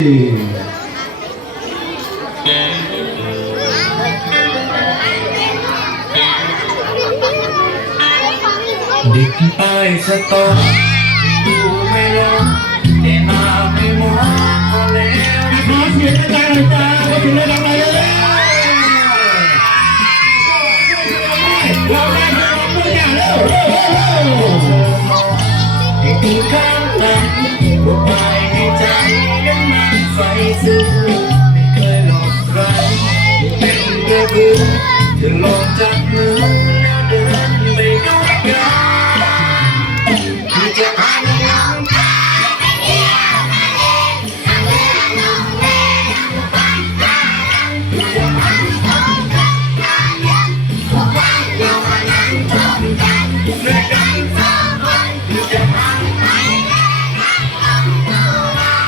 เมื่อดิกใต้สตอดูไม่ลงแต่มาไม่มองก็แล้วขเสียงดังๆขอเสียงดัง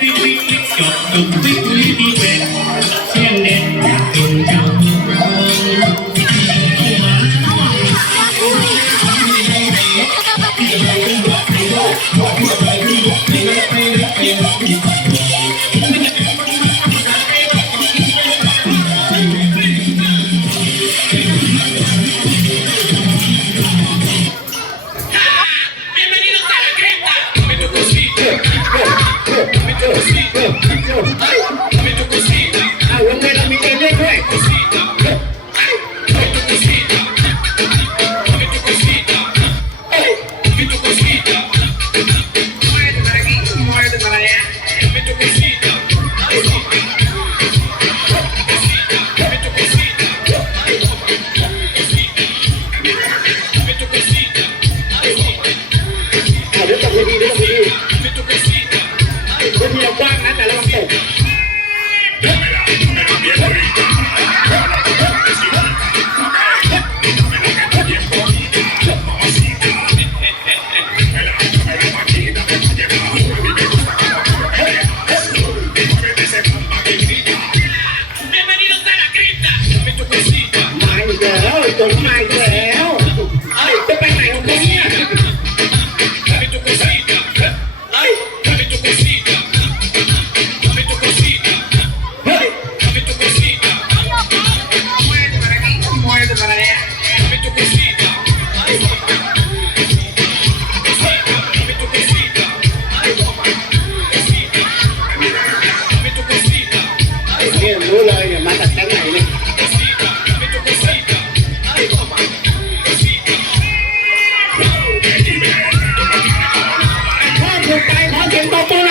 Thank you. Bienvenidos a la cripta. you're back, I'll get my phone.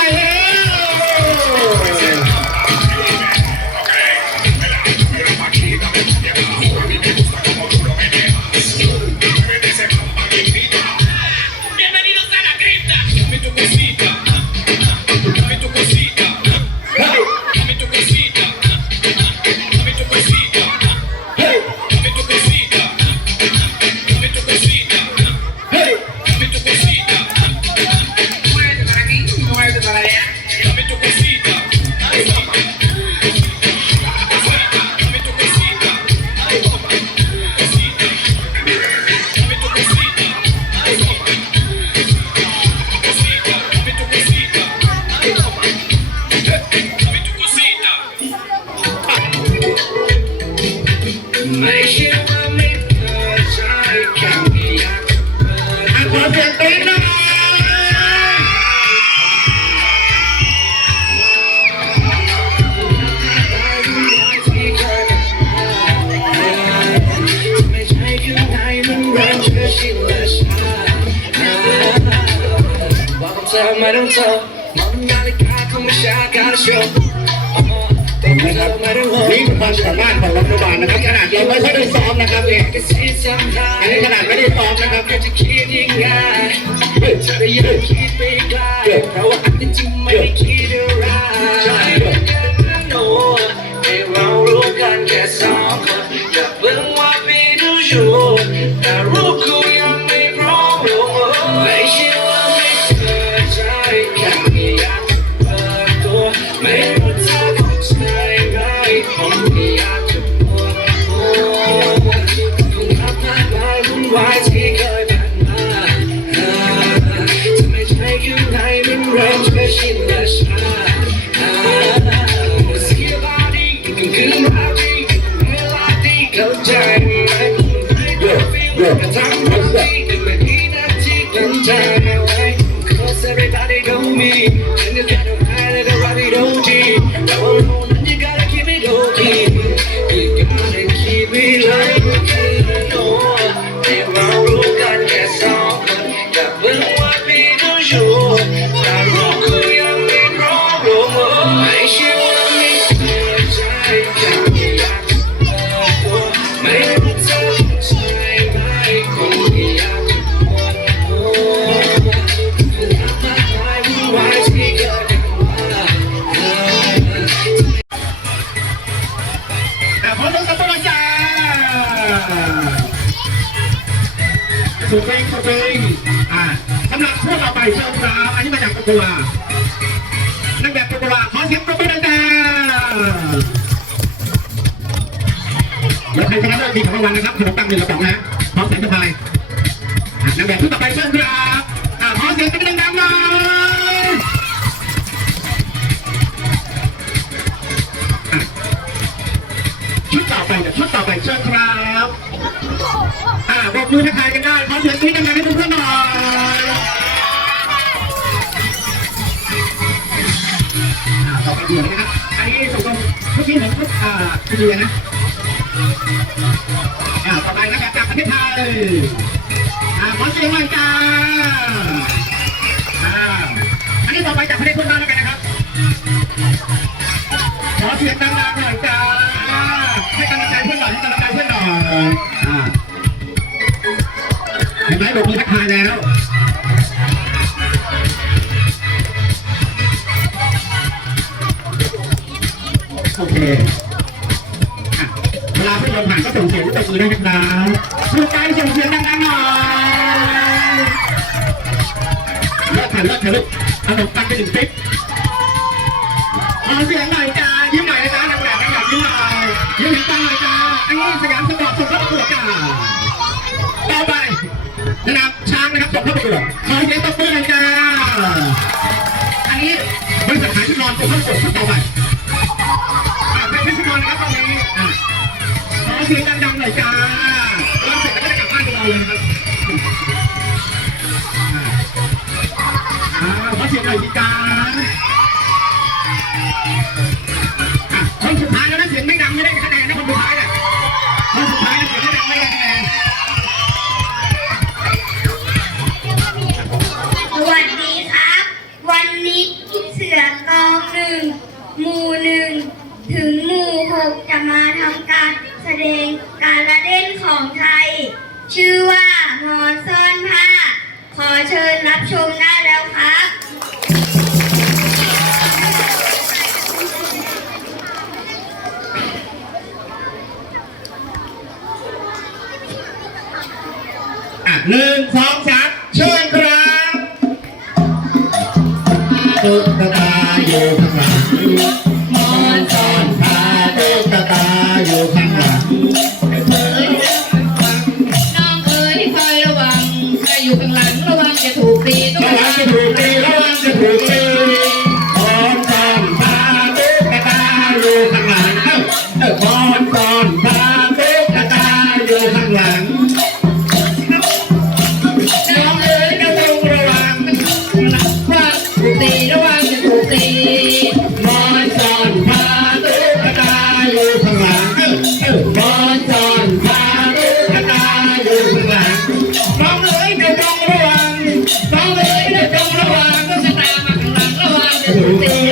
ต้องเธอมองนาฬิกาคงไม่ช้าการโชว์แต่เธอไม่ต้องห่วงนี่คือความสามารถของรัฐบาลนะครับขนาดเราไม่ได้ซ้อมนะครับเนี่ยอันนี้ขนาดไม่ได้ซ้อมนะครับจะคิดยังไงเธอยังคิดไปไกลเพราะว่าอันที่จริงไม่ได้คิดอะไรโน้ให้เรารู้กันแค่สองคนอย่าเพิ่งว่าไม่ดูชัวร์แต่รู้ งองอะสำหรับพวกเราไปเชิญครับอันนี้มาจากประตูนั่งแบบประตูขอเสียงประตูจ้าแล้วใครชนะเลิศมีของรางวัลนะครับขนมปังหนึ่งกระป๋องนะพร้อมแสงสะพายอะนั่งแบบชุดต่อไปเชิญครับอะขอเสียงกันดังๆหน่อยชุดต่อไปเนี่ยชุดต่อไปเชิญครับ อ่าบอกมือทักทายกันได้ข อ่าคุณเดือนะอ่าต่อไปนะครับจากประเทศไทยอ่าขอเสียงหน่อยจ้าอ่าอันนี้ต่อไปจากประเทศเพื่อนบ้านแล้วกันนะครับขอเสียงดังๆหน่อยจ้าให้กำลังใจเพื่อนหน่อยให้กำลังใจเพื่อนหน่อยอ่าเห็นไหมบอกมีทักทายแล้วโอเค เวลาเพื่อนเดินผ่านก็ส่งเสียงด้วยมือได้นะครับสุดใจส่งเสียงดังๆหน่อยเลิกถ่ายเลิกถ่ายลูกอาขนมปังไปหนึ่งปิ๊บขอเสียงหน่อยจ้ายิ้มหน่อยนะจ๊ะนางแบบนางแบบยิ้มหน่อยยิ้มหน่อยจ้าอันนี้สยามสปอร์ตส่งเข้าประกวดจ้าต่อไปนะครับช้างนะครับส่งเข้าประกวดขอเสียงตบมือหน่อยจ้าอันนี้บริษัทขายชุดนอนส่งเข้าประกวดต่อไป ตุ๊กตาอยู่ข้างหลังมอนซ่อนผ้าตุ๊กตาอยู่ข้างหลัง Thank you.